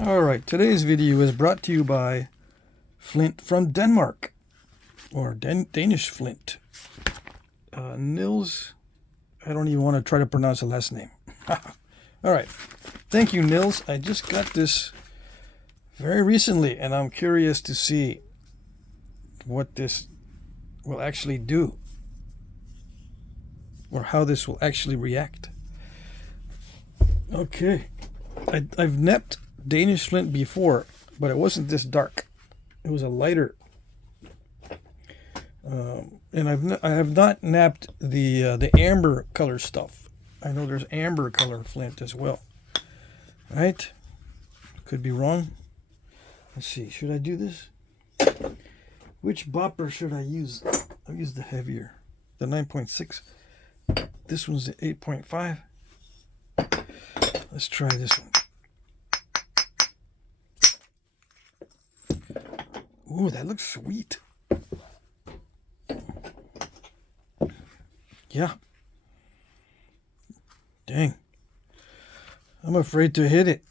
Alright, today's video is brought to you by Flint from Denmark, or Danish Flint. Nils, I don't even want to try to pronounce the last name. Alright, thank you, Nils. I just got this very recently, and I'm curious to see what this will actually do, or how this will actually react. Okay, I've napped Danish Flint before, but it wasn't this dark. It was a lighter. And I have not napped the amber color stuff. I know there's amber color Flint as well. Right? Could be wrong. Let's see. Should I do this? Which bopper should I use? I'll use the heavier, the 9.6. This one's the 8.5. Let's try this one. Ooh, that looks sweet. Yeah. Dang. I'm afraid to hit it.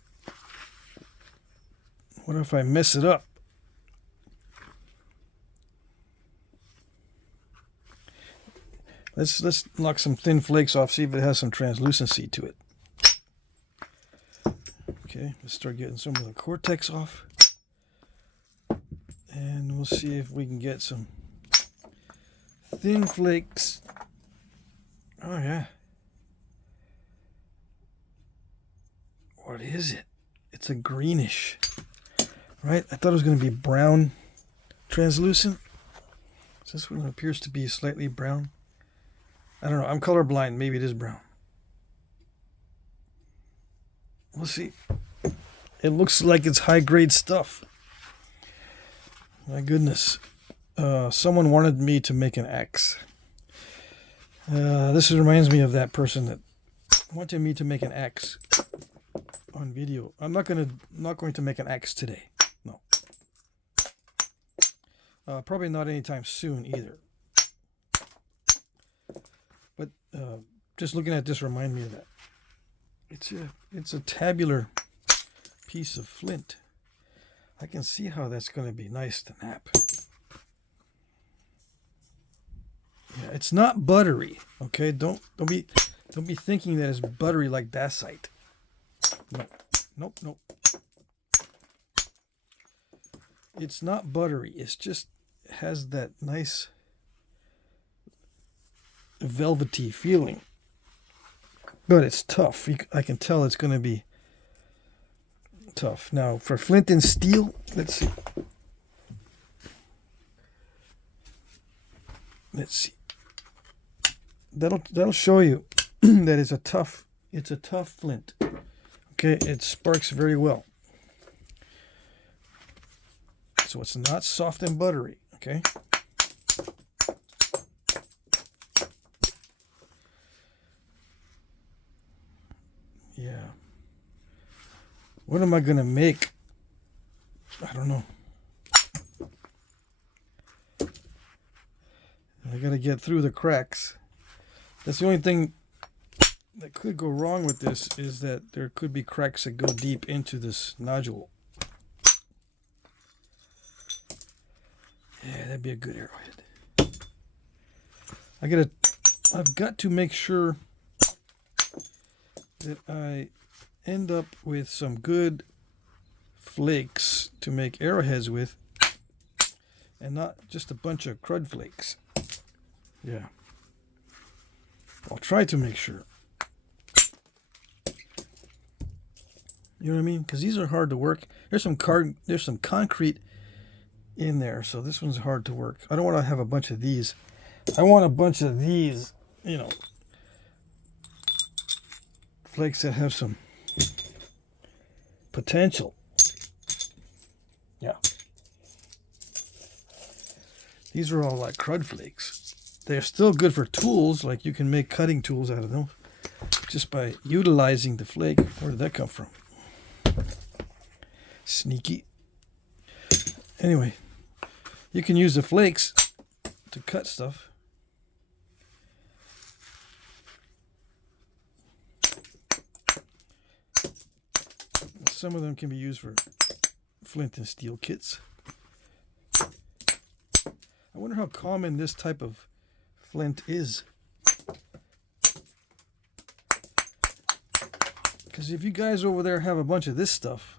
What if I mess it up? Let's knock some thin flakes off, see if it has some translucency to it. Okay, let's start getting some of the cortex off. And we'll see if we can get some thin flakes. Oh yeah. What is it? It's a greenish. Right? I thought it was going to be brown translucent. This one appears to be slightly brown. I don't know. I'm colorblind. Maybe it is brown. We'll see. It looks like it's high grade stuff. My goodness. Someone wanted me to make an axe. This reminds me of that person that wanted me to make an axe on video. I'm not going to make an axe today. No. Probably not anytime soon either. But just looking at this remind me of that. It's a tabular piece of flint. I can see how that's going to be nice to nap. Yeah, it's not buttery. Okay, don't be thinking that it's buttery like Dacite. No, nope. It's not buttery. It's just has that nice velvety feeling. But it's tough. I can tell it's going to be tough. Now for flint and steel, let's see. That'll show you that it's a tough flint. Okay, it sparks very well. So it's not soft and buttery, okay? Yeah. What am I going to make? I don't know. I got to get through the cracks. That's the only thing that could go wrong with this, is that there could be cracks that go deep into this nodule. Yeah, that'd be a good arrowhead. I've got to make sure that I end up with some good flakes to make arrowheads with, and not just a bunch of crud flakes. Yeah. I'll try to make sure. You know what I mean? Because these are hard to work. There's some concrete in there, so this one's hard to work. I don't want to have a bunch of these. I want a bunch of these, flakes that have some potential. Yeah. These are all like crud flakes. They're still good for tools, like you can make cutting tools out of them just by utilizing the flake. Where did that come from? Sneaky. Anyway, you can use the flakes to cut stuff. some of them can be used for flint and steel kits. I wonder how common this type of flint is. Because if you guys over there have a bunch of this stuff,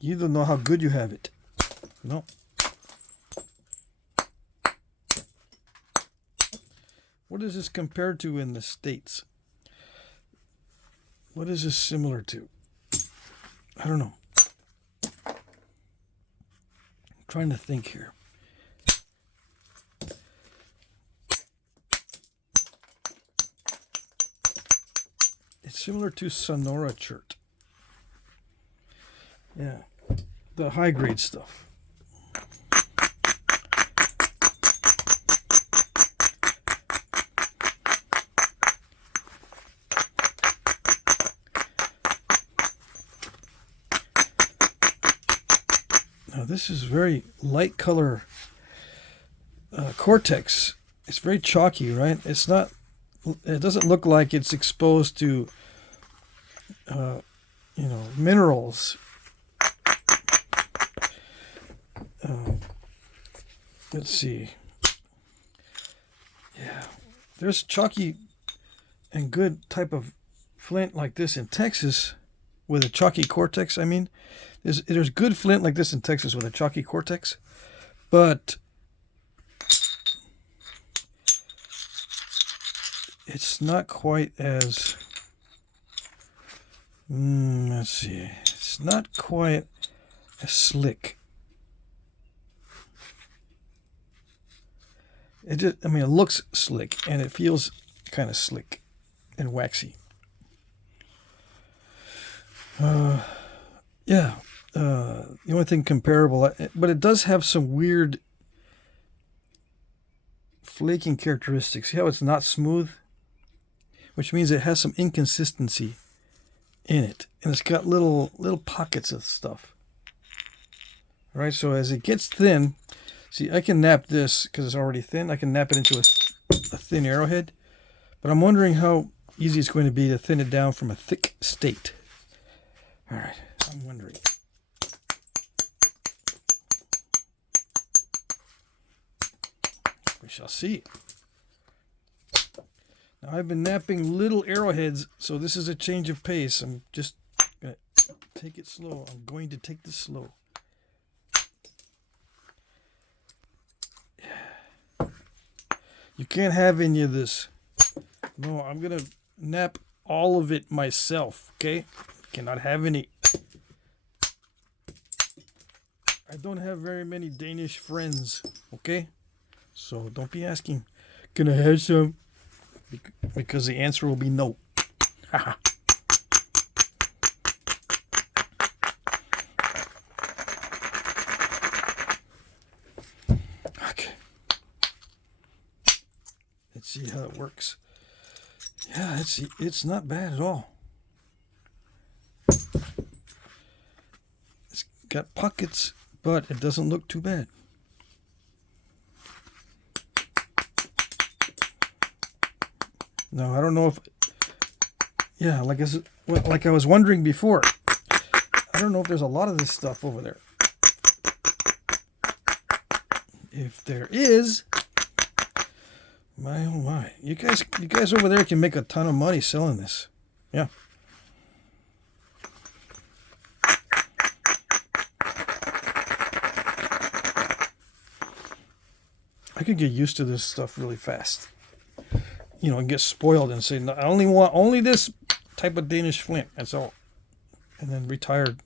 you don't know how good you have it. No. What is this compared to in the States? What is this similar to? I don't know. I'm trying to think here. It's similar to Sonora chert. Yeah, the high grade stuff. Now this is very light color cortex. It's very chalky, right? It's not. It doesn't look like it's exposed to, you know, minerals. Let's see. Yeah, there's chalky and good type of flint like this in Texas with a chalky cortex. I mean, there's good flint like this in Texas with a chalky cortex, but it's not quite as, let's see, it's not quite as slick. It just, I mean, it looks slick and it feels kind of slick and waxy. Yeah, the only thing comparable, but it does have some weird flaking characteristics. See how it's not smooth? Which means it has some inconsistency in it. And it's got little pockets of stuff. All right, so as it gets thin, see, I can nap this because it's already thin. I can nap it into a thin arrowhead. But I'm wondering how easy it's going to be to thin it down from a thick state. All right, I'm wondering. We shall see. Now, I've been napping little arrowheads, so this is a change of pace. I'm just going to take it slow. I'm going to take this slow. You can't have any of this. No, I'm going to nap all of it myself, okay? Cannot have any. I don't have very many Danish friends, okay? So don't be asking, can I have some? Because the answer will be no. Okay. Let's see how it works. Yeah, it's not bad at all. It's got pockets, but it doesn't look too bad. No, I don't know if, yeah, like I was wondering before, I don't know if there's a lot of this stuff over there. If there is, my oh my, you guys over there can make a ton of money selling this. Yeah. I could get used to this stuff really fast. You know, and get spoiled and say, no, I only want this type of Danish flint. That's all. And then retired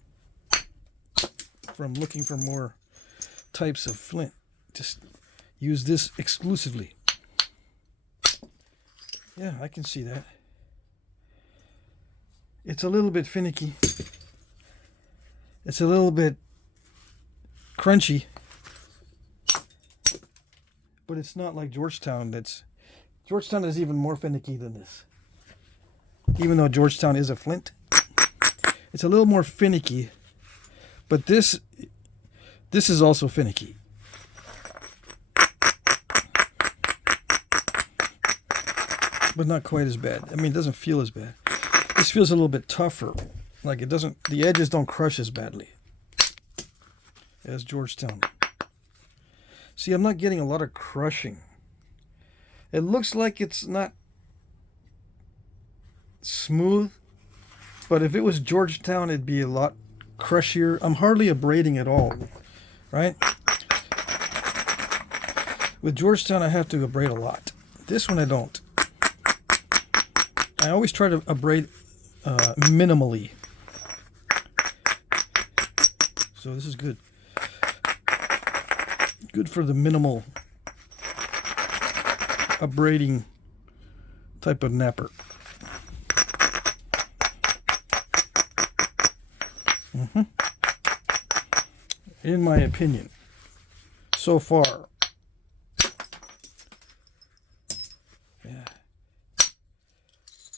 from looking for more types of flint. Just use this exclusively. Yeah, I can see that. It's a little bit finicky. It's a little bit crunchy. But it's not like Georgetown. Georgetown is even more finicky than this. Even though Georgetown is a flint, it's a little more finicky. But this is also finicky. But not quite as bad. I mean, it doesn't feel as bad. This feels a little bit tougher. Like it doesn't, the edges don't crush as badly as Georgetown. See, I'm not getting a lot of crushing. It looks like it's not smooth, but if it was Georgetown, it'd be a lot crushier. I'm hardly abrading at all, right? With Georgetown, I have to abrade a lot. This one, I don't. I always try to abrade minimally. So this is good. Good for the minimal abrading type of napper. In my opinion, so far. Yeah.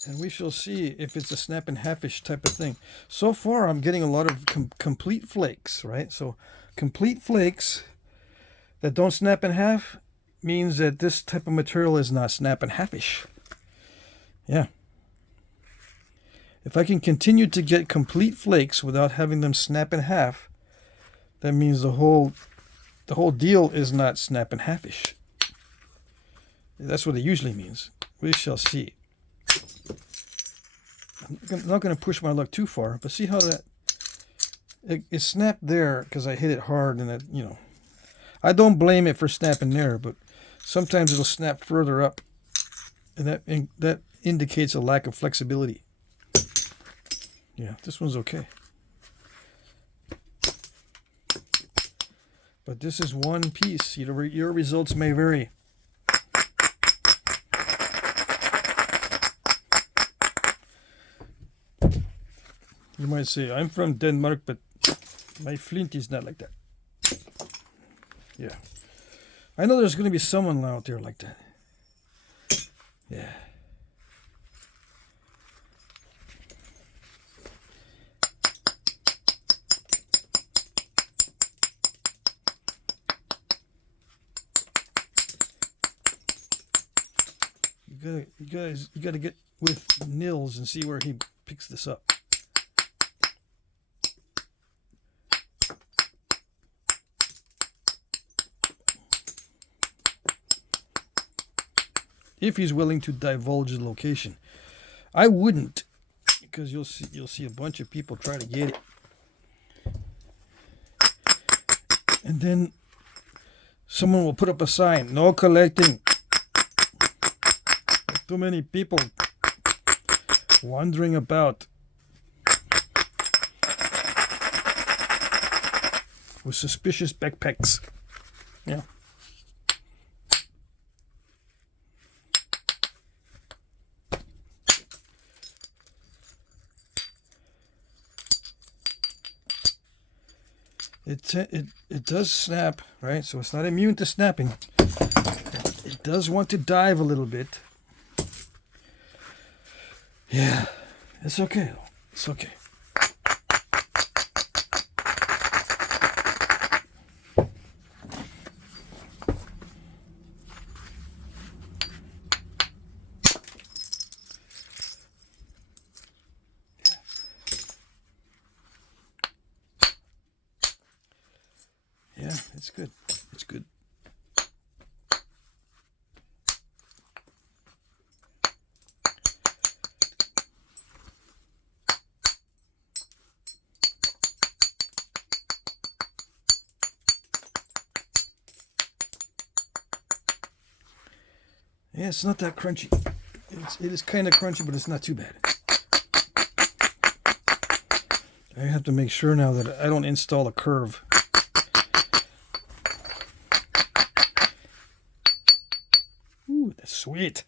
And we shall see if it's a snap and half-ish type of thing. So far, I'm getting a lot of complete flakes, right? So complete flakes that don't snap in half means that this type of material is not snap and half-ish. Yeah. If I can continue to get complete flakes without having them snap in half, that means the whole deal is not snap and half-ish. That's what it usually means. We shall see. I'm not going to push my luck too far, but see how that it snapped there because I hit it hard, and that, you know, I don't blame it for snapping there, but sometimes it'll snap further up, and that indicates a lack of flexibility. Yeah, this one's okay. But this is one piece. Your results may vary. You might say, I'm from Denmark, but my flint is not like that. Yeah. I know there's going to be someone out there like that. Yeah. You gotta get with Nils and see where he picks this up. If he's willing to divulge the location. I wouldn't, because you'll see a bunch of people try to get it. And then someone will put up a sign, no collecting. Too many people wandering about with suspicious backpacks. Yeah. It does snap, right? So it's not immune to snapping. It does want to dive a little bit. Yeah, it's okay though. It's okay. Yeah, it's good. It's good. Yeah, it's not that crunchy. It is kind of crunchy, but it's not too bad. I have to make sure now that I don't install a curve. Ooh, that's sweet.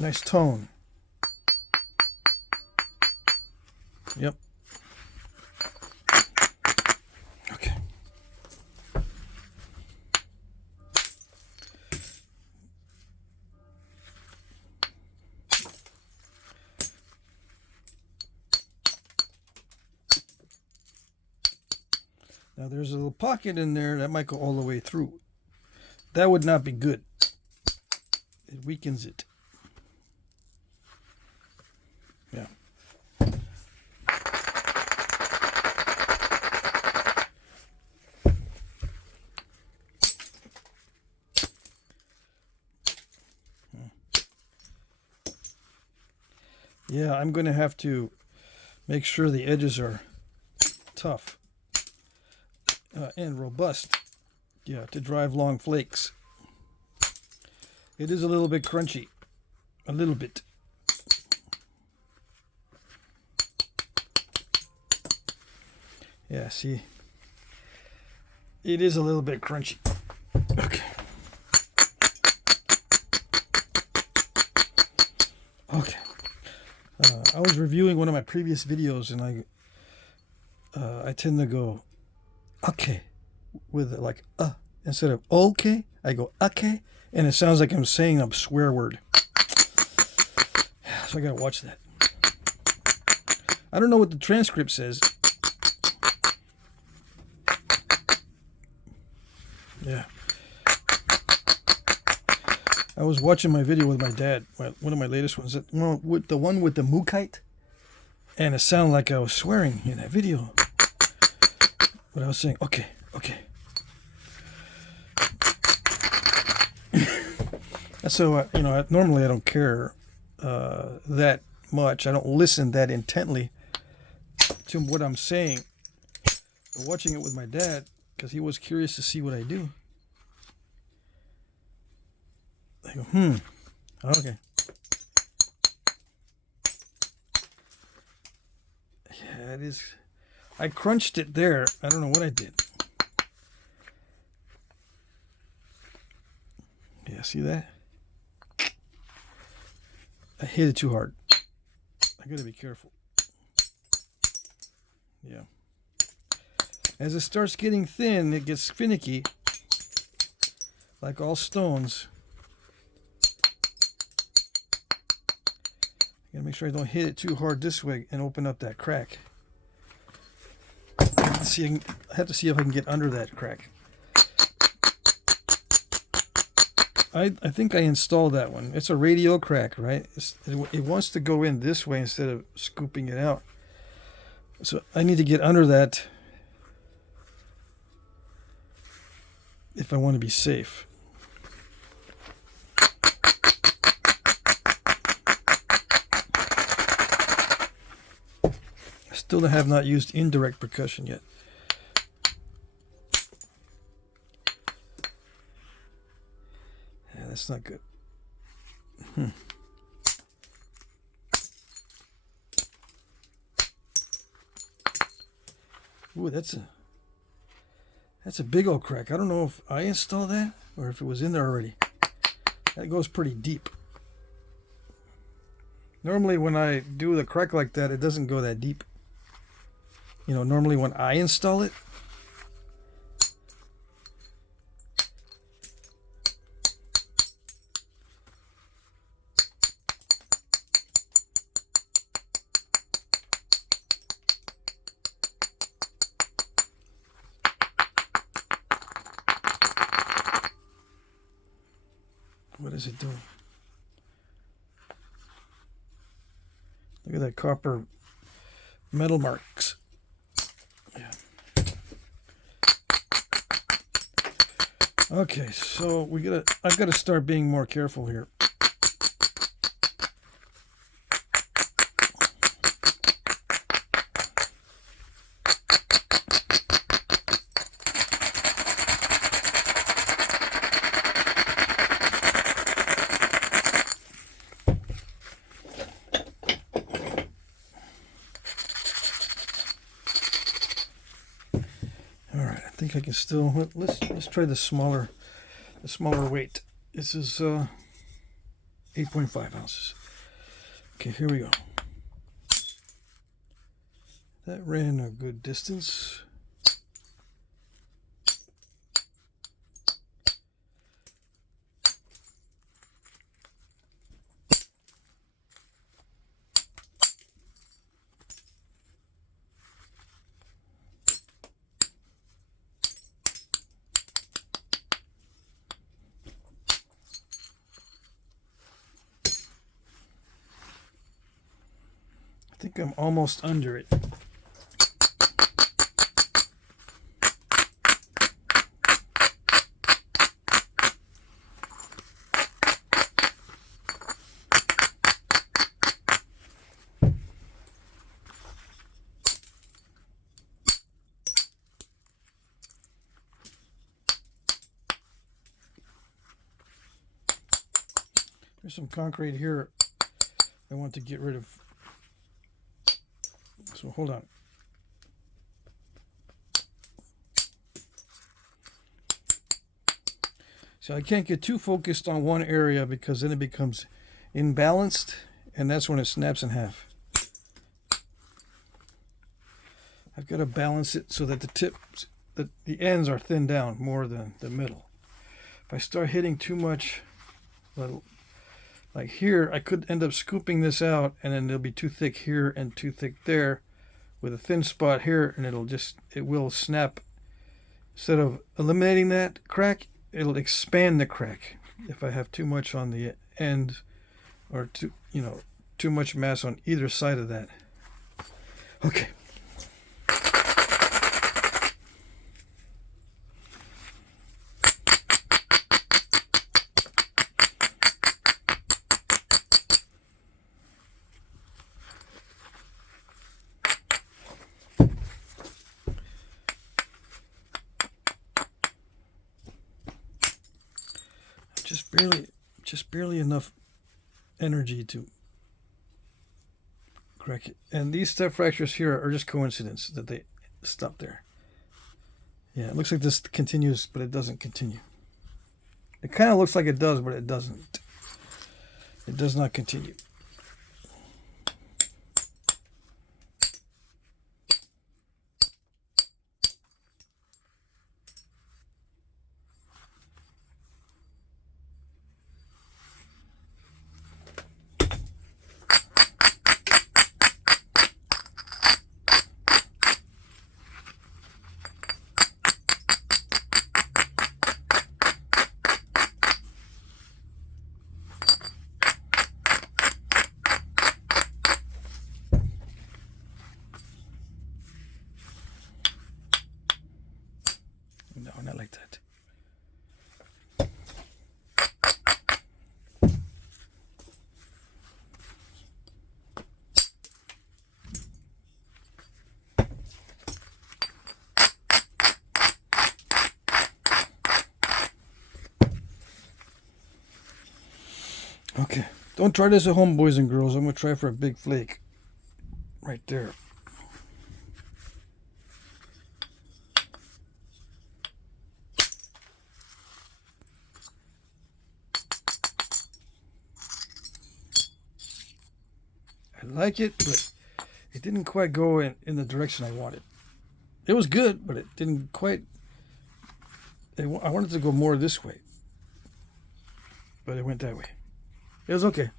Nice tone. Yep. Okay. Now there's a little pocket in there that might go all the way through. That would not be good. It weakens it. Yeah, I'm going to have to make sure the edges are tough and robust. Yeah, to drive long flakes. It is a little bit crunchy. A little bit. Yeah, see? It is a little bit crunchy. Okay. Okay. I was reviewing one of my previous videos, and I tend to go okay with it, like instead of okay. I go okay, and it sounds like I'm saying a swear word. So I gotta watch that. I don't know what the transcript says. Yeah. I was watching my video with my dad, one of my latest ones, with the one with the mookite, and it sounded like I was swearing in that video. But I was saying, okay, okay. So, normally I don't care that much. I don't listen that intently to what I'm saying. But watching it with my dad, because he was curious to see what I do. I go, okay. Yeah, it is. I crunched it there. I don't know what I did. Yeah, see that? I hit it too hard. I gotta be careful. Yeah. As it starts getting thin, it gets finicky. Like all stones. Gotta make sure I don't hit it too hard this way and open up that crack. I have to see if I can get under that crack. I think I installed that one. It's a radial crack, right? It wants to go in this way instead of scooping it out. So I need to get under that if I want to be safe. I still have not used indirect percussion yet. Yeah, that's not good. Ooh, that's a big old crack. I don't know if I installed that or if it was in there already. That goes pretty deep. Normally when I do the crack like that, it doesn't go that deep. Normally when I install it, what is it doing? Look at that copper metal marks. Yeah. Okay, so I've got to start being more careful here. I think I can still, let's try the smaller weight. This is 8.5 ounces. Okay, here we go. That ran a good distance. I think I'm almost under it. There's some concrete here I want to get rid of. So hold on. So I can't get too focused on one area because then it becomes imbalanced, and that's when it snaps in half. I've got to balance it so that the tips, the ends are thinned down more than the middle. If I start hitting too much, like here, I could end up scooping this out, and then it'll be too thick here and too thick there, with a thin spot here, and it will snap. Instead of eliminating that crack, it'll expand the crack if I have too much on the end, or too much mass on either side of that. Okay. Just barely enough energy to crack it. And these step fractures here are just coincidence that they stop there. Yeah, it looks like this continues, but it doesn't continue. It kind of looks like it does, but it doesn't. It does not continue. No, not like that. Okay, don't try this at home, boys and girls. I'm going to try for a big flake right there. I like it, but it didn't quite go in the direction I wanted. It was good, but it didn't quite. I wanted to go more this way, but it went that way. It was okay.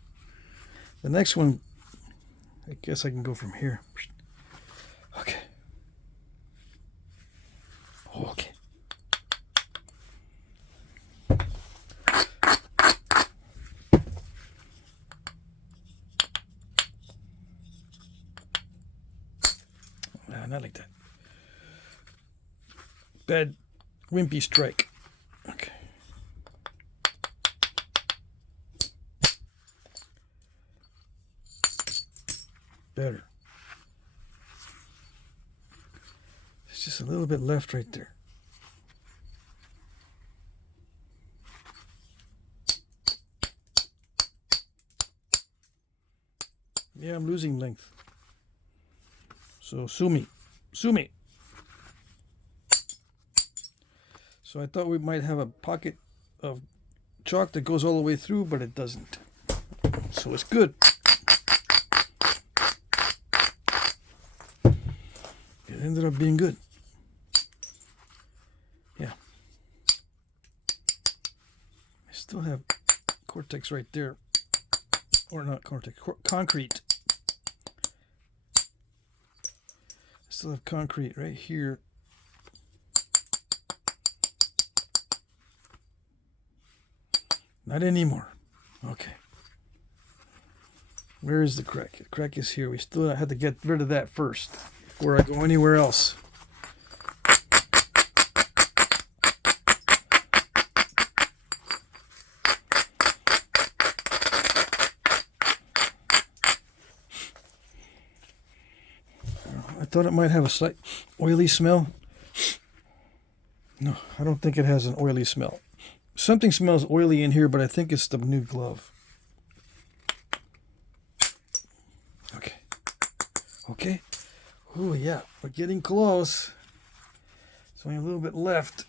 The next one, I guess I can go from here. Okay. Okay. Nah, not like that. Bad, wimpy strike. Okay. Better. It's just a little bit left right there. Yeah, I'm losing length. So sue me. Sue me. So I thought we might have a pocket of chalk that goes all the way through, but it doesn't. So it's good. It ended up being good. Yeah. I still have cortex right there. Or not cortex, concrete. I still have concrete right here. Not anymore. Okay. Where is the crack? The crack is here. We still have to get rid of that first before I go anywhere else. I thought it might have a slight oily smell. No, I don't think it has an oily smell. Something smells oily in here, but I think it's the new glove. Okay. Oh yeah, we're getting close. There's only a little bit left.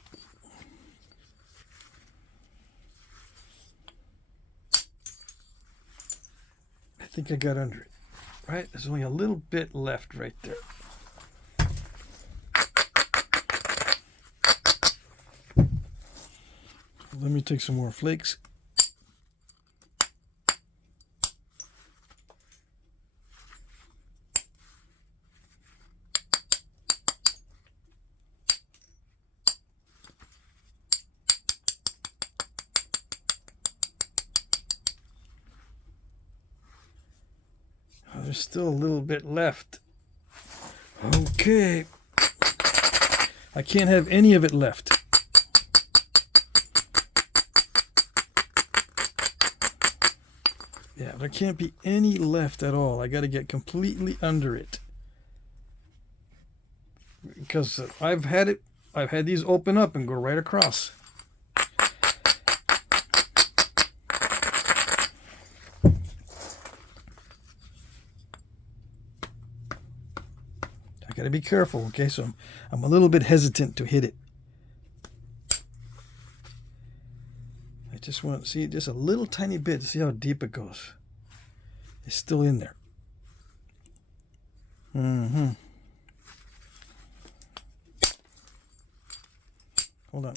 I think I got under it. Right? There's only a little bit left right there. Let me take some more flakes. There's still a little bit left. Okay. I can't have any of it left. Yeah, there can't be any left at all. I got to get completely under it. Because I've had these open up and go right across. I got to be careful, okay? So I'm a little bit hesitant to hit it. I just want to see just a little tiny bit to see how deep it goes. It's still in there. Hold on.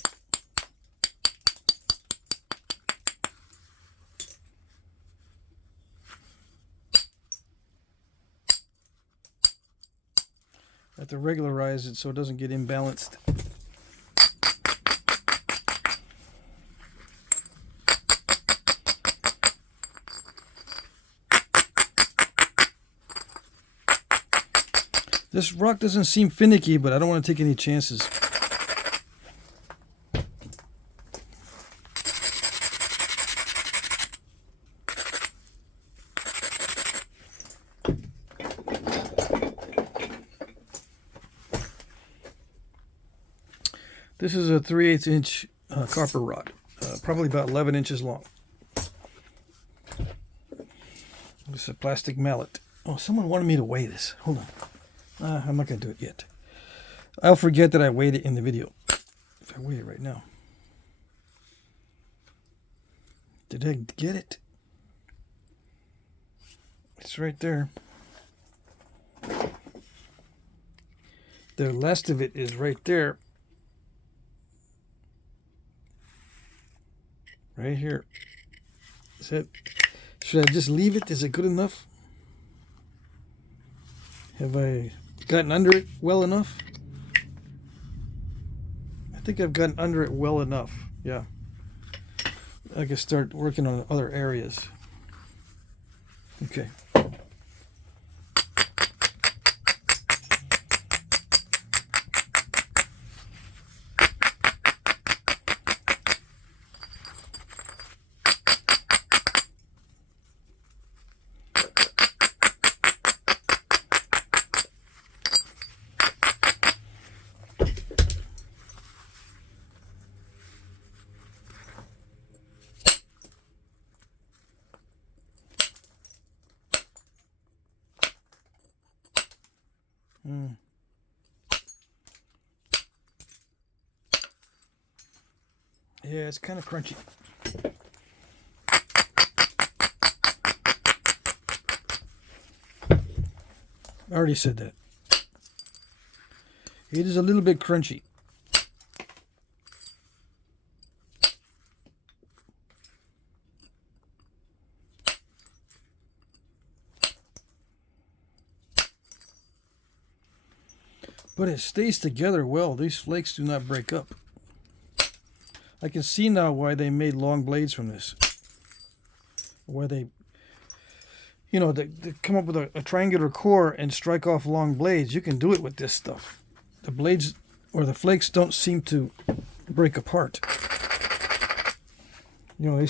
I have to regularize it so it doesn't get imbalanced. This rock doesn't seem finicky, but I don't want to take any chances. This is a 3/8 inch copper rod, probably about 11 inches long. This is a plastic mallet. Oh, someone wanted me to weigh this. Hold on. I'm not going to do it yet. I'll forget that I weighed it in the video. If I weigh it right now. Did I get it? It's right there. The last of it is right there. Right here. Is that, should I just leave it? Is it good enough? Have I gotten under it well enough? I think I've gotten under it well enough. Yeah. I can start working on other areas. Okay. Yeah, it's kind of crunchy. I already said that. It is a little bit crunchy. But it stays together well. These flakes do not break up. I can see now why they made long blades from this. Why they, you know, they come up with a triangular core and strike off long blades. You can do it with this stuff. The blades or the flakes don't seem to break apart. You know, they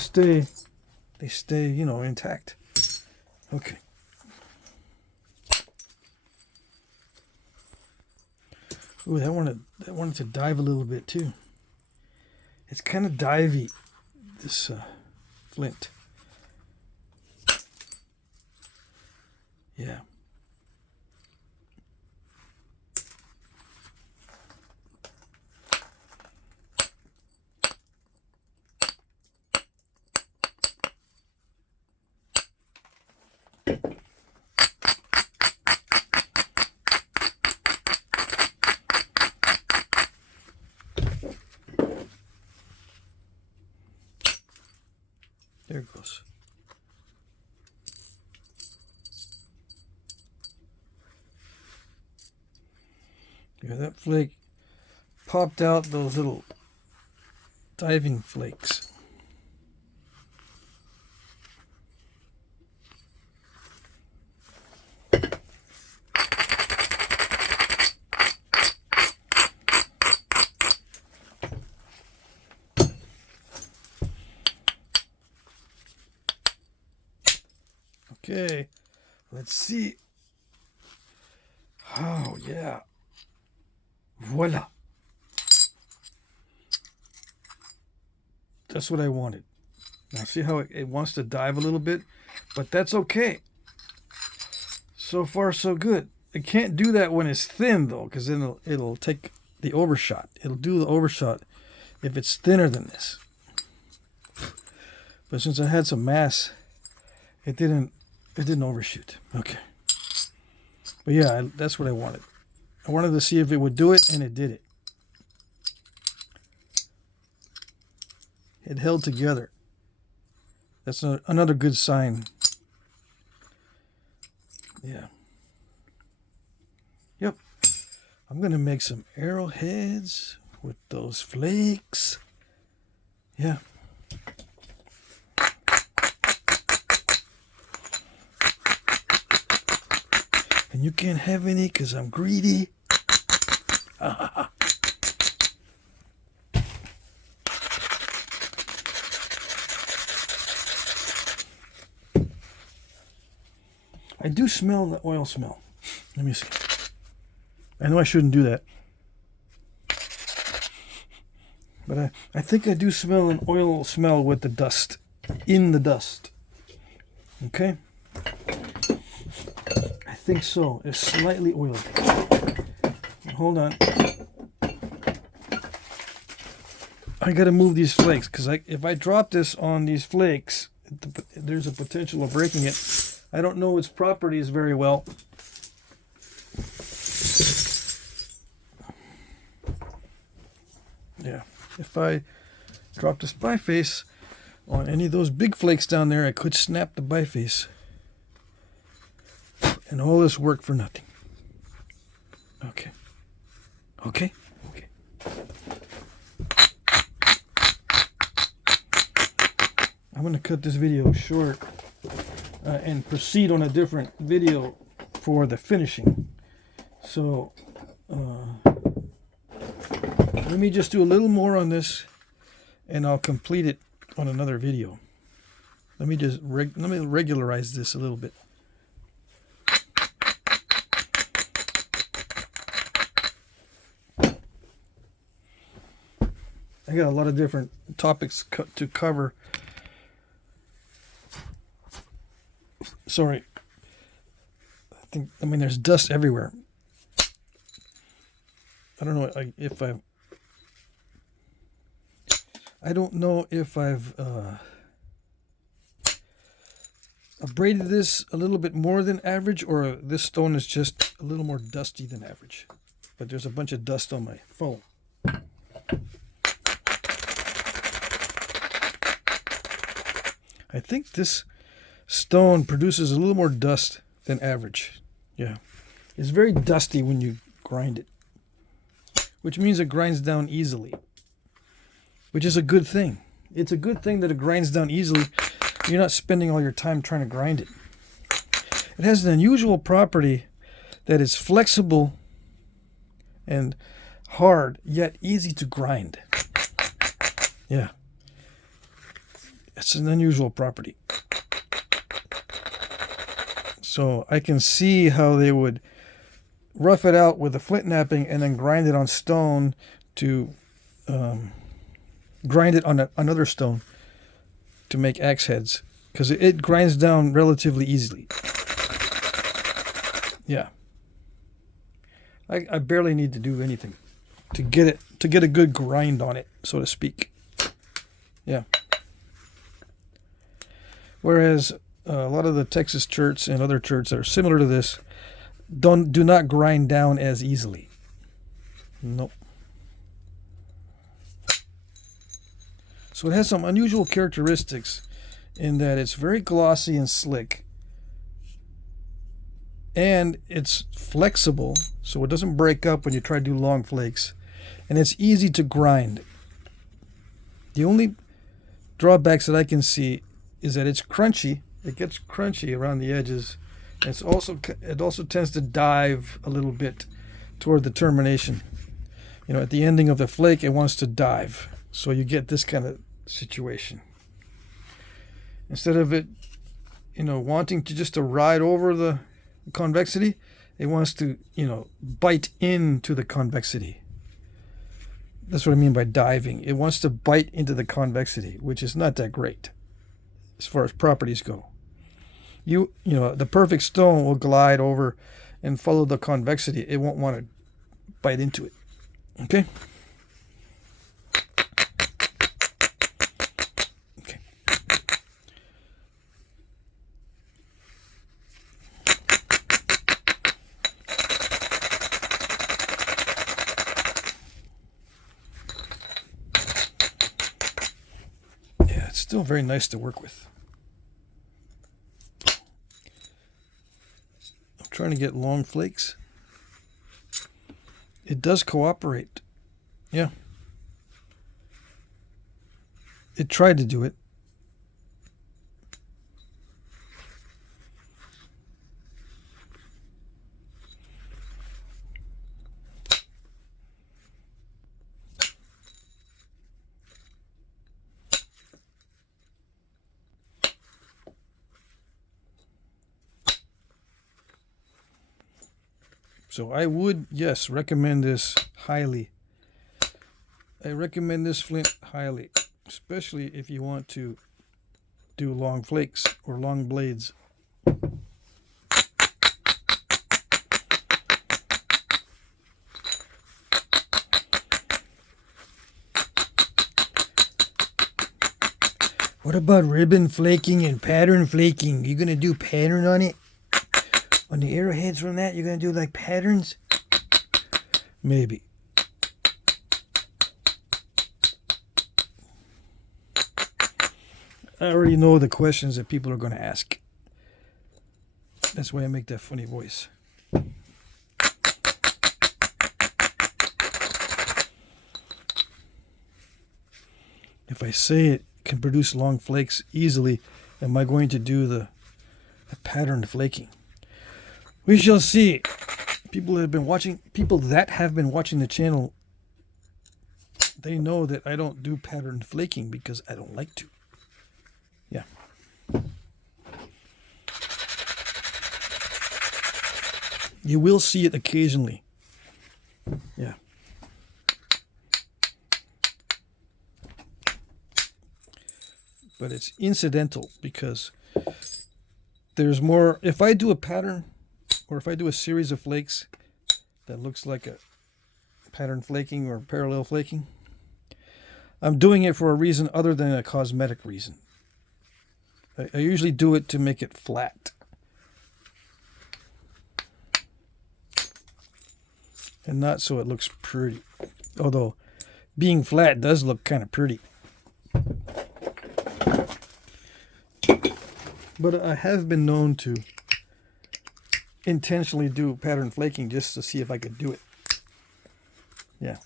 stay, you know, intact. Okay. Ooh, that wanted to dive a little bit too. It's kind of divey, this flint. Yeah. Yeah, that flake popped out those little diving flakes. Okay, let's see. Oh, yeah. Voila. That's what I wanted. Now, see how it wants to dive a little bit? But that's okay. So far, so good. It can't do that when it's thin, though, because then it'll take the overshot. It'll do the overshot if it's thinner than this. But since I had some mass, it didn't overshoot. Okay. But yeah, that's what I wanted. I wanted to see if it would do it, and it did it. It held together. That's another good sign. Yeah. Yep. I'm going to make some arrowheads with those flakes. Yeah. And you can't have any because I'm greedy. I do smell the oil smell. Let me see. I know I shouldn't do that. But I think I do smell an oil smell with the dust. In the dust. Okay? I think so. It's slightly oily. Hold on. I gotta move these flakes because if I drop this on these flakes, there's a potential of breaking it. I don't know its properties very well. Yeah, if I drop this biface on any of those big flakes down there, I could snap the biface. And all this work for nothing. Okay. Okay? Okay. I'm going to cut this video short and proceed on a different video for the finishing. So, let me just do a little more on this and I'll complete it on another video. Let me just regularize this a little bit. I got a lot of different topics to cover. Sorry. I mean, there's dust everywhere. I don't know if I don't know if I've abraded this a little bit more than average, or this stone is just a little more dusty than average. But there's a bunch of dust on my phone. I think this stone produces a little more dust than average. Yeah. It's very dusty when you grind it, which means it grinds down easily, which is a good thing. It's a good thing that it grinds down easily. You're not spending all your time trying to grind it. It has an unusual property that is flexible and hard, yet easy to grind. Yeah. It's an unusual property. So I can see how they would rough it out with the Flintknapping and then grind it on stone to grind it on another stone to make axe heads, because it grinds down relatively easily. Yeah. I barely need to do anything to get a good grind on it, so to speak. Yeah. Whereas a lot of the Texas cherts and other cherts that are similar to this do not grind down as easily. Nope. So it has some unusual characteristics in that it's very glossy and slick, and it's flexible, so it doesn't break up when you try to do long flakes, and it's easy to grind. The only drawbacks that I can see is that it's crunchy. It gets crunchy around the edges. It also tends to dive a little bit toward the termination. You know, at the ending of the flake, it wants to dive. So you get this kind of situation. Instead of it, you know, wanting to just to ride over the convexity, it wants to, you know, bite into the convexity. That's what I mean by diving. It wants to bite into the convexity, which is not that great as far as properties go. You know, the perfect stone will glide over and follow the convexity. It won't want to bite into it. Okay? Okay. Yeah, it's still very nice to work with. Trying to get long flakes. It does cooperate. Yeah. It tried to do it. So I would, yes, recommend this highly. I recommend this flint highly, especially if you want to do long flakes or long blades. What about ribbon flaking and pattern flaking? You gonna do pattern on it? On the arrowheads from that, you're going to do like patterns? Maybe. I already know the questions that people are going to ask. That's why I make that funny voice. If I say it can produce long flakes easily, am I going to do the pattern flaking? We shall see. People that have been watching the channel, they know that I don't do pattern flaking because I don't like to. Yeah. You will see it occasionally. Yeah. But it's incidental because there's more. If I do a pattern, or if I do a series of flakes that looks like a pattern flaking or parallel flaking, I'm doing it for a reason other than a cosmetic reason. I usually do it to make it flat. And not so it looks pretty. Although being flat does look kind of pretty. But I have been known to intentionally do pattern flaking just to see if I could do it. Yeah.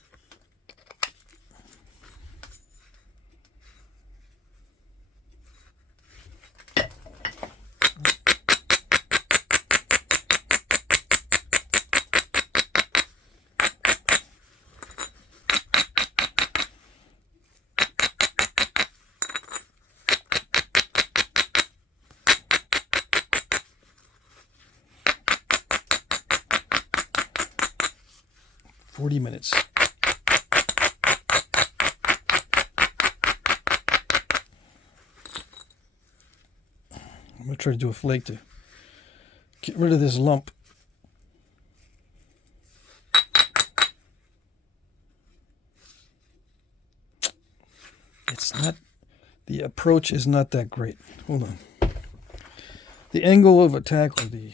Minutes. I'm going to try to do a flake to get rid of this lump. It's not, the approach is not that great. Hold on. The angle of attack or the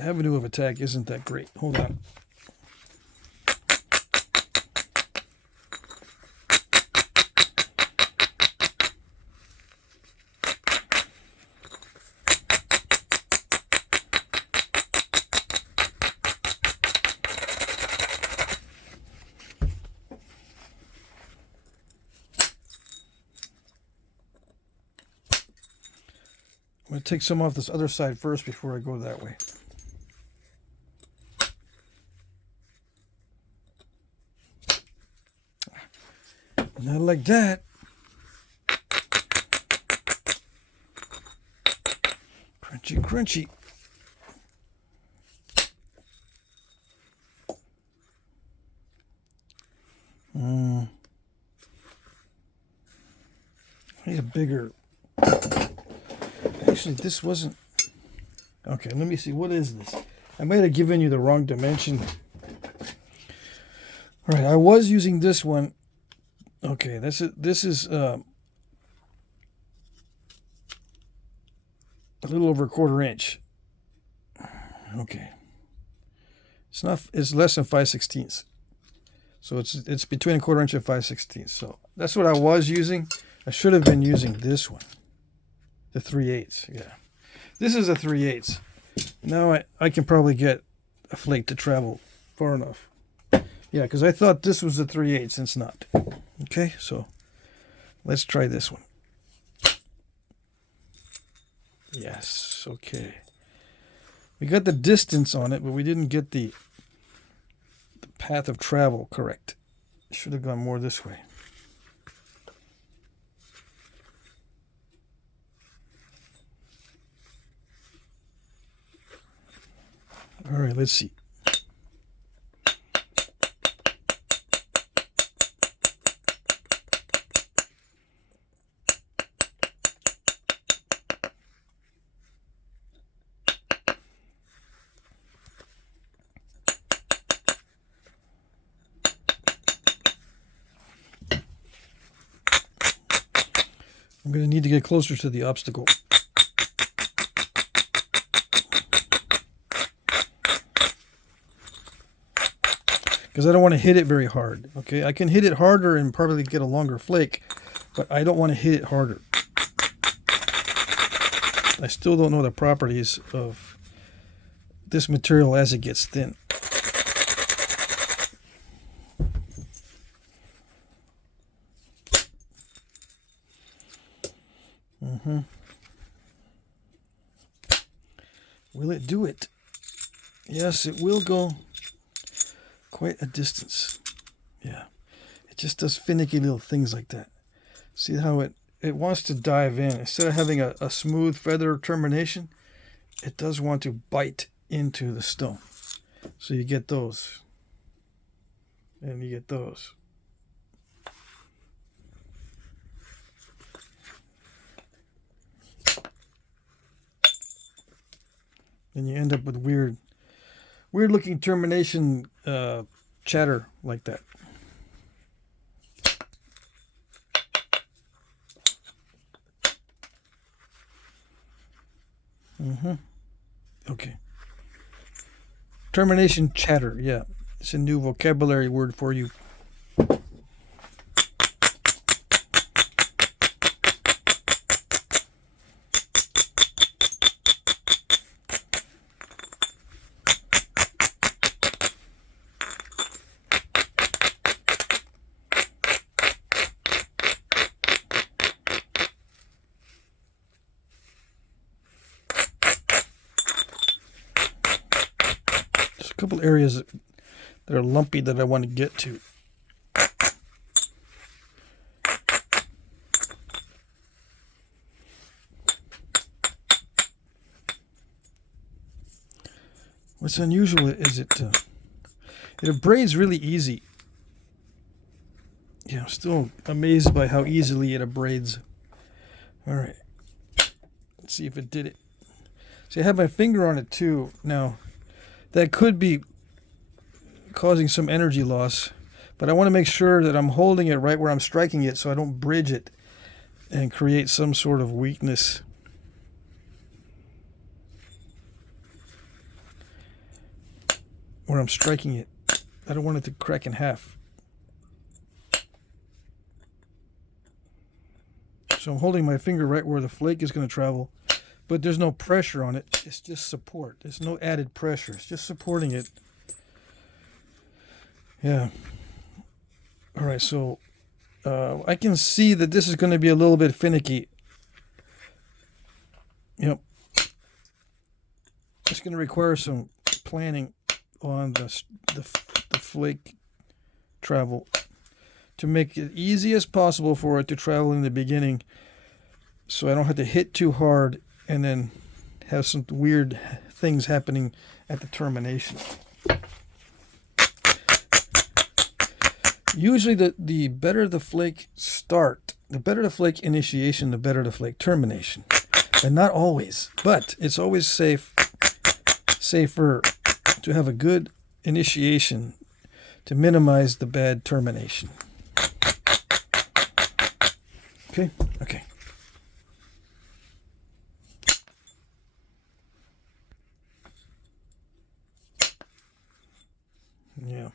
avenue of attack isn't that great. Hold on. going to take some off this other side first before I go that way. Not like that. Crunchy, crunchy. I need a bigger. Actually, this wasn't. Okay, let me see. What is this? I might have given you the wrong dimension. All right, I was using this one. Okay, this is a little over 1/4 inch. Okay, it's not. It's less than 5/16. So it's between 1/4 inch and 5/16. So that's what I was using. I should have been using this one, the 3/8. Yeah, this is a 3/8. Now I can probably get a flake to travel far enough. Yeah, because I thought this was the 3/8, and it's not. Okay, so let's try this one. Yes, okay. We got the distance on it, but we didn't get the path of travel correct. Should have gone more this way. All right, let's see. I'm going to need to get closer to the obstacle. Because I don't want to hit it very hard. Okay, I can hit it harder and probably get a longer flake, but I don't want to hit it harder. I still don't know the properties of this material as it gets thin. Will it do it? Yes, it will go quite a distance. Yeah, it just does finicky little things like that. See how it wants to dive in. Instead of having a smooth feather termination, it does want to bite into the stone. So you get those. And you get those. And you end up with weird looking termination chatter like that. Okay. Termination chatter, yeah. It's a new vocabulary word for you. Couple areas that are lumpy that I want to get to. What's unusual is it abrades really easy. Yeah, I'm still amazed by how easily it abrades. All right, let's see if it did it. See, I have my finger on it too now. That could be causing some energy loss, but I want to make sure that I'm holding it right where I'm striking it so I don't bridge it and create some sort of weakness. Where I'm striking it. I don't want it to crack in half. So I'm holding my finger right where the flake is going to travel. But there's no pressure on it. It's just support. There's no added pressure. It's just supporting it. Yeah. All right, so I can see that this is going to be a little bit finicky. Yep. It's going to require some planning on the flake travel to make it easy as possible for it to travel in the beginning, so I don't have to hit too hard and then have some weird things happening at the termination. Usually the better the flake start, the better the flake initiation, the better the flake termination. And not always, but it's always safer to have a good initiation to minimize the bad termination. Okay, okay. Yeah.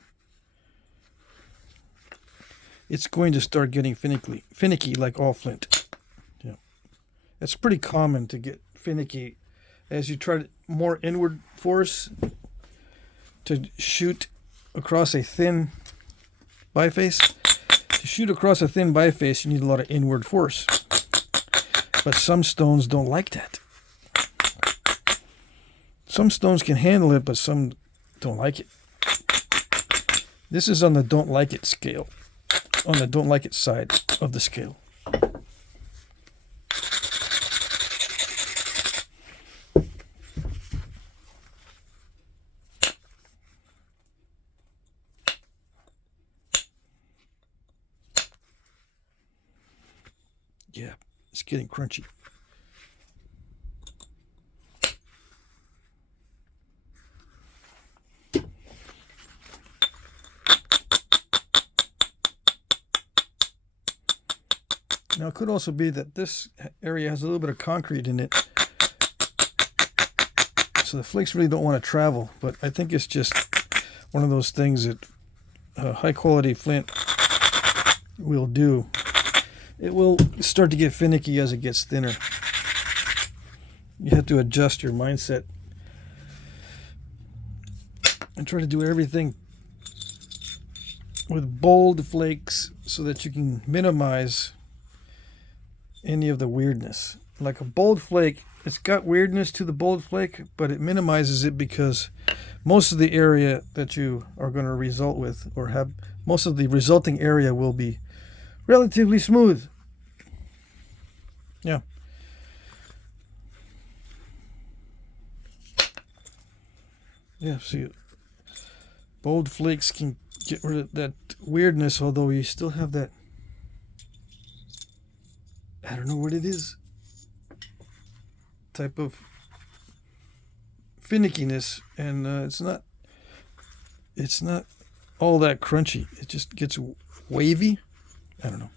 It's going to start getting finicky like all flint. Yeah. It's pretty common to get finicky as you try to more inward force to shoot across a thin biface. To shoot across a thin biface, you need a lot of inward force. But some stones don't like that. Some stones can handle it, but some don't like it. This is on the don't like it scale. On the don't like it side of the scale. Yeah, it's getting crunchy. Now, it could also be that this area has a little bit of concrete in it, so the flakes really don't want to travel, but I think it's just one of those things that high quality flint will do. It will start to get finicky as it gets thinner. You have to adjust your mindset and try to do everything with bold flakes so that you can minimize any of the weirdness. Like a bold flake, it's got weirdness to the bold flake, but it minimizes it because most of the area that you are going to result with, or have most of the resulting area, will be relatively smooth. Yeah. Yeah, see, bold flakes can get rid of that weirdness, although you still have that, I don't know what it is, type of finickiness, and it's not all that crunchy. It just gets wavy. I don't know.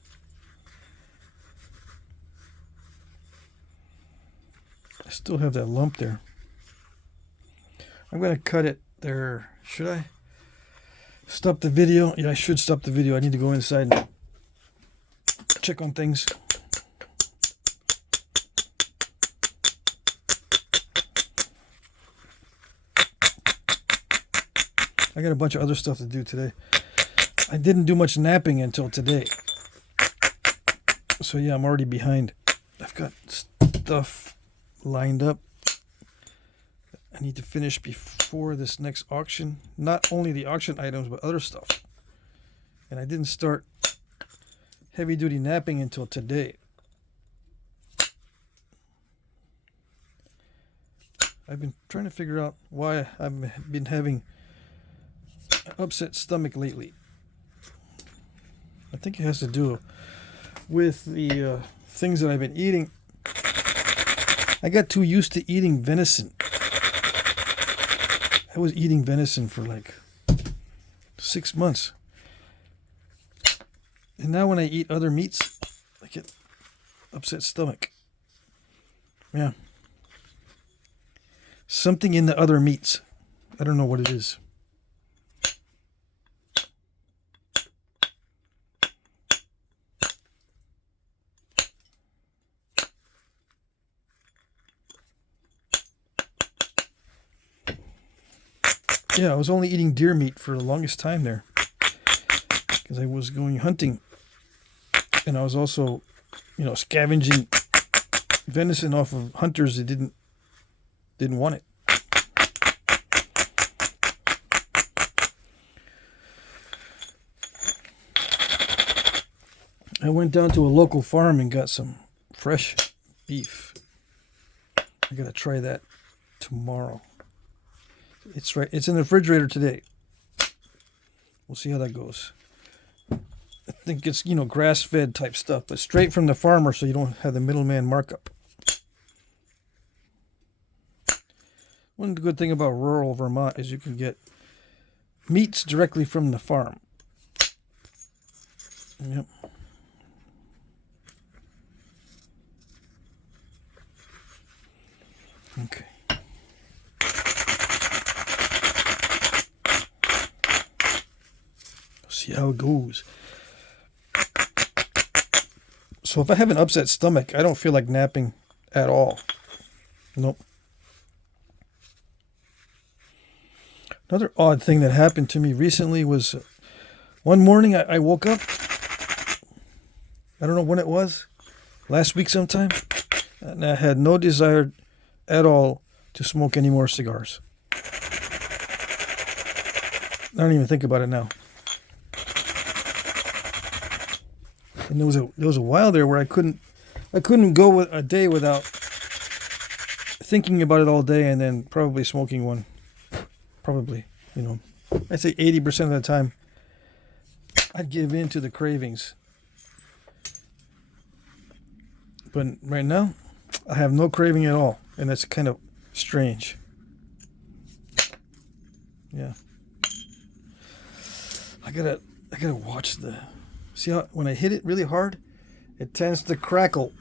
I still have that lump there. I'm going to cut it there. Should I stop the video? Yeah, I should stop the video. I need to go inside and check on things. I got a bunch of other stuff to do today. I didn't do much napping until today. So yeah, I'm already behind. I've got stuff lined up I need to finish before this next auction. Not only the auction items, but other stuff. And I didn't start heavy duty napping until today. I've been trying to figure out why I've been having an upset stomach lately. I think it has to do with the things that I've been eating. I got too used to eating venison. I was eating venison for like 6 months. And now when I eat other meats, I get upset stomach. Yeah. Something in the other meats. I don't know what it is. Yeah, I was only eating deer meat for the longest time there because I was going hunting, and I was also, scavenging venison off of hunters that didn't want it. I went down to a local farm and got some fresh beef. I gotta try that tomorrow. It's in the refrigerator today. We'll see how that goes. I think it's, grass-fed type stuff, but straight from the farmer so you don't have the middleman markup. One good thing about rural Vermont is you can get meats directly from the farm. Yep. Okay. See how it goes. So if I have an upset stomach, I don't feel like napping at all. Nope. Another odd thing that happened to me recently was one morning I woke up. I don't know when it was. Last week sometime. And I had no desire at all to smoke any more cigars. I don't even think about it now. And there was a while there where I couldn't go a day without thinking about it all day and then probably smoking one. Probably, I'd say 80% of the time I'd give in to the cravings. But right now, I have no craving at all, and that's kind of strange. Yeah. I gotta watch see how when I hit it really hard, it tends to crackle.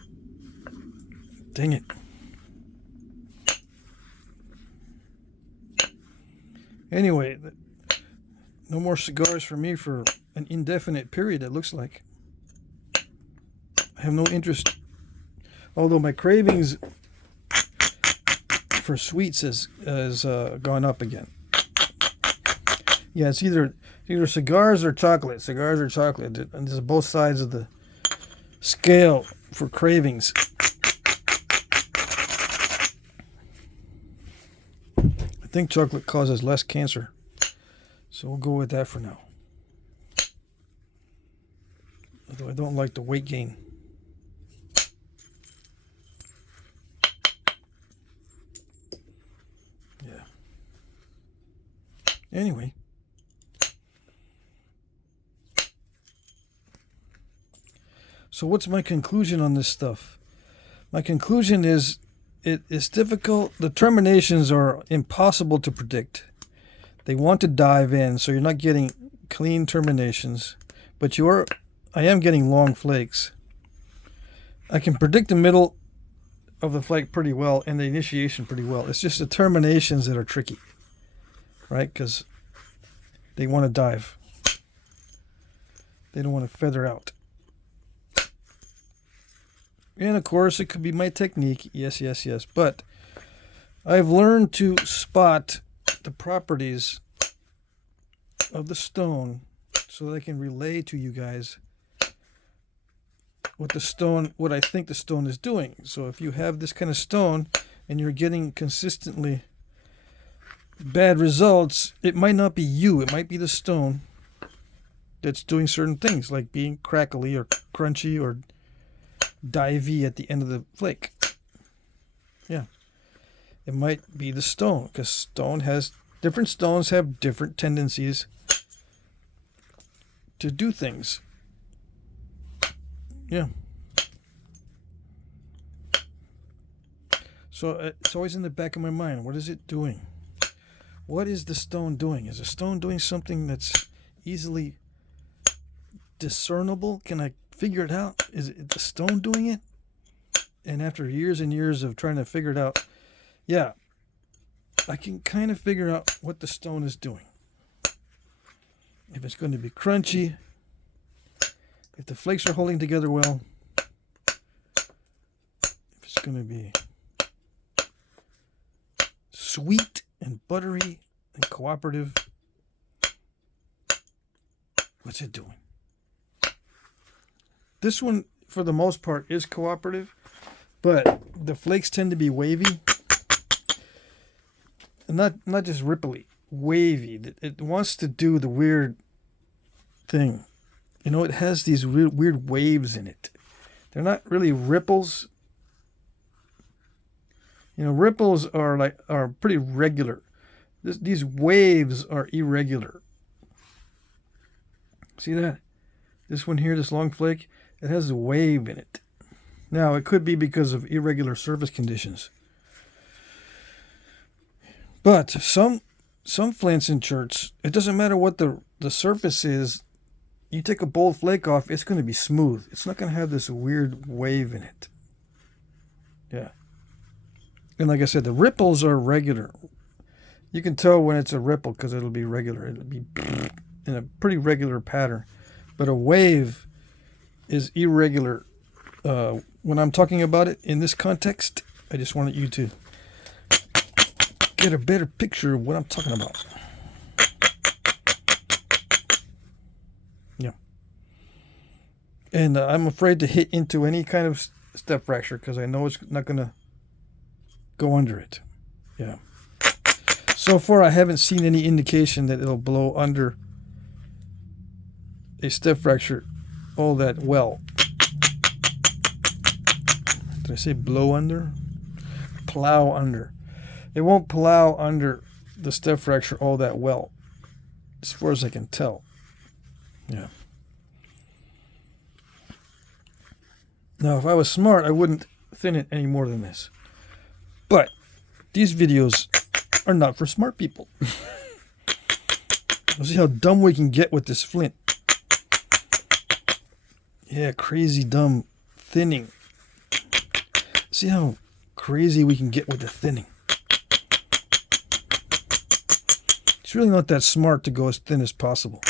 Dang it. Anyway, no more cigars for me for an indefinite period, it looks like. I have no interest. Although my cravings for sweets has gone up again. Yeah, it's either cigars or chocolate. Cigars or chocolate. And there's both sides of the scale for cravings. I think chocolate causes less cancer. So we'll go with that for now. Although I don't like the weight gain. Yeah. Anyway. So what's my conclusion on this stuff? My conclusion is it's difficult. The terminations are impossible to predict. They want to dive in, so you're not getting clean terminations. But I am getting long flakes. I can predict the middle of the flake pretty well and the initiation pretty well. It's just the terminations that are tricky, right? Because they want to dive. They don't want to feather out. And of course, it could be my technique. Yes. But I've learned to spot the properties of the stone so that I can relay to you guys what I think the stone is doing. So if you have this kind of stone and you're getting consistently bad results, it might not be you. It might be the stone that's doing certain things, like being crackly or crunchy or divey at the end of the flake. Yeah. It might be the stone, because different stones have different tendencies to do things. Yeah. So it's always in the back of my mind. What is it doing? What is the stone doing? Is the stone doing something that's easily discernible? Can I figure it out? Is it the stone doing it? And after years and years of trying to figure it out, yeah, I can kind of figure out what the stone is doing. If it's going to be crunchy, if the flakes are holding together well, if it's going to be sweet and buttery and cooperative, what's it doing? This one, for the most part, is cooperative, But the flakes tend to be wavy. Not just ripply, wavy. It wants to do the weird thing. You know, it has these weird waves in it. They're not really ripples. You know, ripples are pretty regular. These waves are irregular. See that? This one here, this long flake, it has a wave in it. Now, it could be because of irregular surface conditions. But some flints and cherts, it doesn't matter what the surface is. You take a bold flake off, it's going to be smooth. It's not going to have this weird wave in it. Yeah. And like I said, the ripples are regular. You can tell when it's a ripple because it'll be regular. It'll be in a pretty regular pattern. But a wave is irregular. When I'm talking about it in this context, I just wanted you to get a better picture of what I'm talking about. Yeah. And I'm afraid to hit into any kind of step fracture because I know it's not going to go under it. Yeah. So far, I haven't seen any indication that it'll blow under a step fracture all that well. Did I say blow under? Plow under. It won't plow under the step fracture all that well, as far as I can tell. Yeah. Now, if I was smart, I wouldn't thin it any more than this. But these videos are not for smart people. Let's see how dumb we can get with this flint. Yeah, crazy dumb thinning. See how crazy we can get with the thinning. It's really not that smart to go as thin as possible.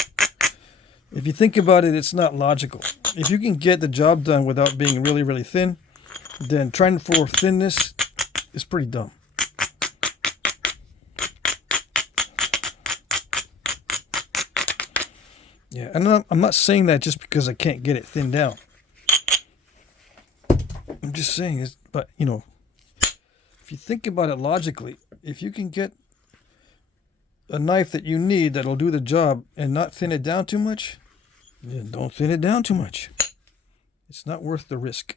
If you think about it, it's not logical. If you can get the job done without being really, really thin, then trying for thinness is pretty dumb. Yeah, and I'm not saying that just because I can't get it thinned down. I'm just saying it, but you know, if you think about it logically, if you can get a knife that you need that'll do the job and not thin it down too much, then don't thin it down too much. It's not worth the risk.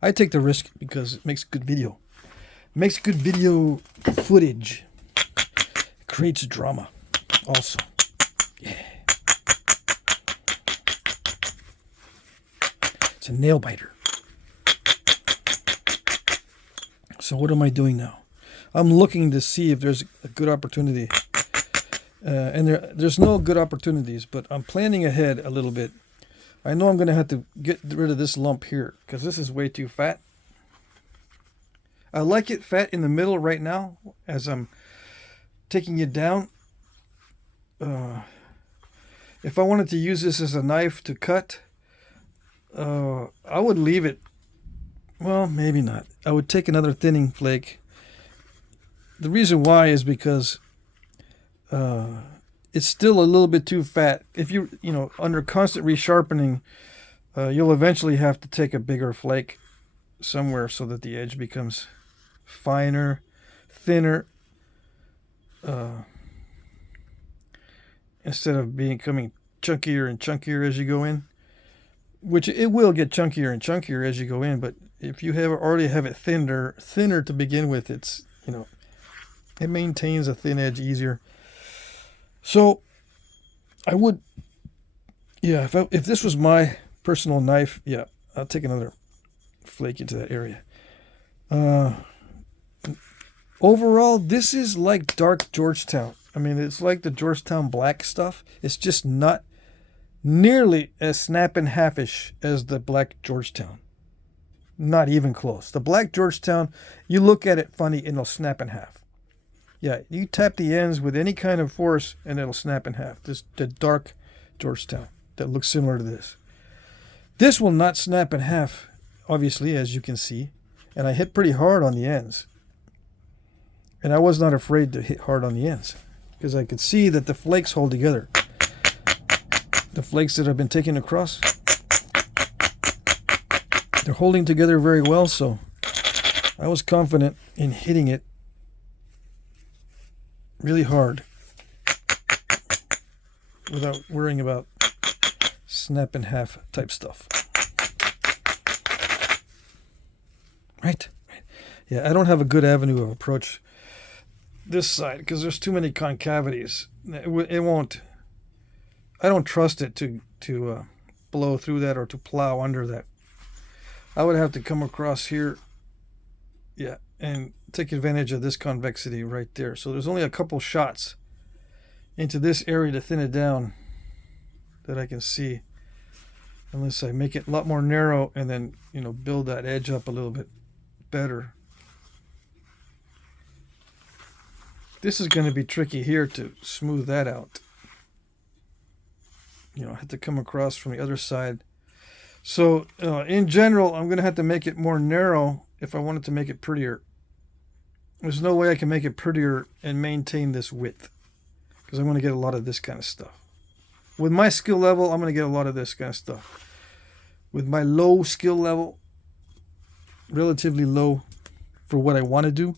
I take the risk because it makes good video. It makes good video footage. It creates drama also. Yeah. It's a nail biter. So what am I doing now? I'm looking to see if there's a good opportunity. And there's no good opportunities, but I'm planning ahead a little bit. I know I'm going to have to get rid of this lump here because this is way too fat. I like it fat in the middle right now as I'm taking it down. If I wanted to use this as a knife to cut, I would leave it. Well, maybe not. I would take another thinning flake. The reason why is because it's still a little bit too fat. If you under constant resharpening, you'll eventually have to take a bigger flake somewhere so that the edge becomes finer, thinner, instead of becoming chunkier and chunkier as you go in. Which it will get chunkier and chunkier as you go in, but if you already have it thinner to begin with, it's it maintains a thin edge easier. So I would, yeah, if this was my personal knife, yeah, I'll take another flake into that area. Overall, this is like dark Georgetown. I mean, it's like the Georgetown black stuff. It's just not nearly as snap and halfish as the black Georgetown. Not even close. The black Georgetown, you look at it funny and it'll snap in half. Yeah, you tap the ends with any kind of force and it'll snap in half. This the dark Georgetown that looks similar to this. This will not snap in half, obviously, as you can see. And I hit pretty hard on the ends. And I was not afraid to hit hard on the ends because I could see that the flakes hold together. The flakes that have been taken across, They're holding together very well, so I was confident in hitting it really hard without worrying about snap in half type stuff. Right? Yeah, I don't have a good avenue of approach this side because there's too many concavities. It won't. I don't trust it to blow through that or to plow under that. I would have to come across here, yeah, and take advantage of this convexity right there. So there's only a couple shots into this area to thin it down that I can see, unless I make it a lot more narrow and then, you know, build that edge up a little bit better. This is going to be tricky here to smooth that out. You know, I have to come across from the other side. So in general, I'm going to have to make it more narrow if I wanted to make it prettier. There's no way I can make it prettier and maintain this width because I'm going to get a lot of this kind of stuff. With my skill level, I'm going to get a lot of this kind of stuff. With my low skill level, relatively low for what I want to do,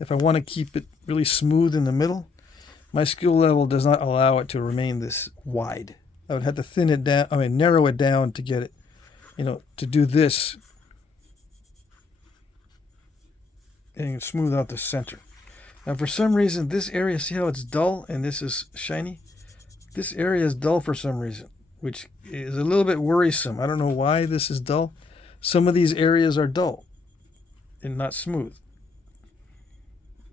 if I want to keep it really smooth in the middle, my skill level does not allow it to remain this wide. I would have to thin it down, narrow it down to get it, you know, to do this and smooth out the center. Now, for some reason, this area, see how it's dull and this is shiny? This area is dull for some reason, which is a little bit worrisome. I don't know why this is dull. Some of these areas are dull and not smooth.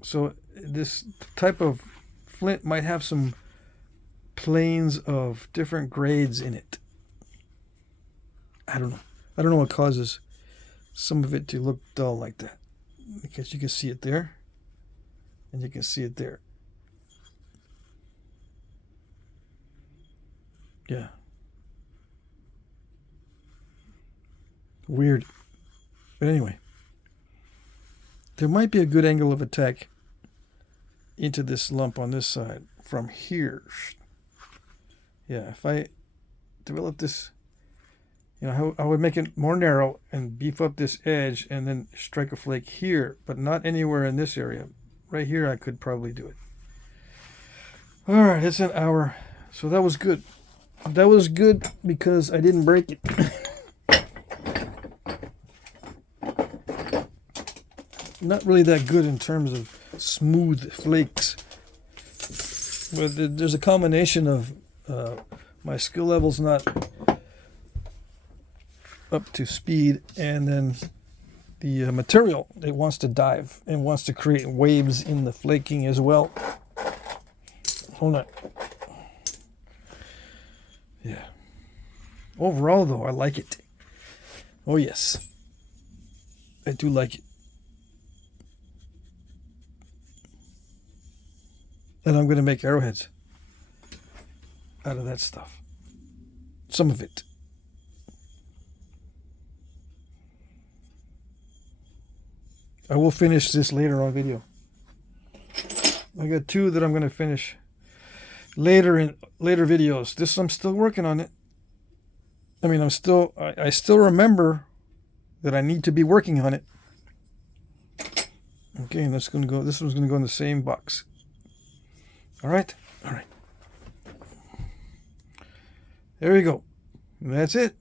So this type of flint might have some planes of different grades in it. I don't know. I don't know what causes some of it to look dull like that. Because you can see it there. And you can see it there. Yeah. Weird. But anyway. There might be a good angle of attack into this lump on this side from here. Yeah, if I develop this, you know, I would make it more narrow and beef up this edge and then strike a flake here, but not anywhere in this area. Right here I could probably do it. All right, it's an hour. So that was good. That was good because I didn't break it. Not really that good in terms of smooth flakes. But there's a combination of my skill level's not up to speed, and then the material, it wants to dive and wants to create waves in the flaking as well. Hold on. Yeah. Overall, though, I like it. Oh, yes. I do like it. And I'm going to make arrowheads out of that stuff. Some of it. I will finish this later on video. I got two that I'm going to finish later in later videos. This I'm still working on it. I mean, I still remember that I need to be working on it. Okay, and that's going to go. This one's going to go in the same box. All right. All right. There you go. That's it.